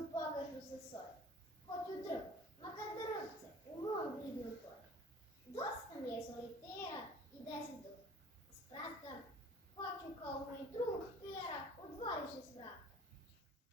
Розу погрешу сосой, хоч у друг, макар деревце, у мом рідну полі. Доста м'є солі